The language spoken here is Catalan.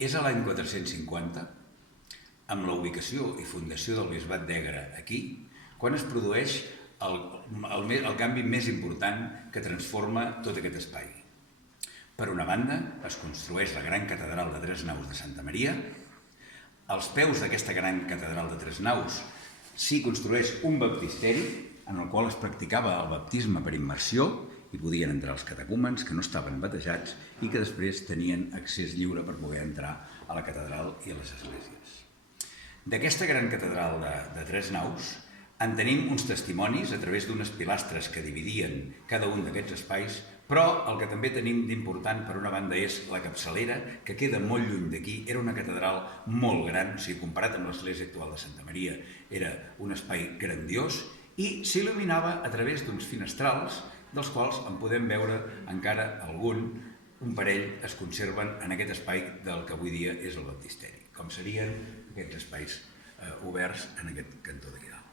És a l'any 450, amb la ubicació i fundació del bisbat d'Egra aquí, quan es produeix el canvi més important que transforma tot aquest espai. Per una banda, es construeix la gran catedral de 3 naus de Santa Maria. Als peus d'aquesta gran catedral de 3 naus s'hi construeix un baptisteri en el qual es practicava el baptisme per immersió i podien entrar els catecúmens que no estaven batejats i que després tenien accés lliure per poder entrar a la catedral i a les esglésies. D'aquesta gran catedral de 3 naus en tenim uns testimonis a través d'unes pilastres que dividien cada un d'aquests espais, però el que també tenim d'important, per una banda, és la capçalera, que queda molt lluny d'aquí. Era una catedral molt gran, o sigui, comparat amb l'església actual de Santa Maria, era un espai grandiós i s'il·luminava a través d'uns finestrals, dels quals en podem veure encara un parell es conserven en aquest espai del que avui dia és el baptisteri, com serien aquests espais oberts en aquest cantó d'aquí dalt.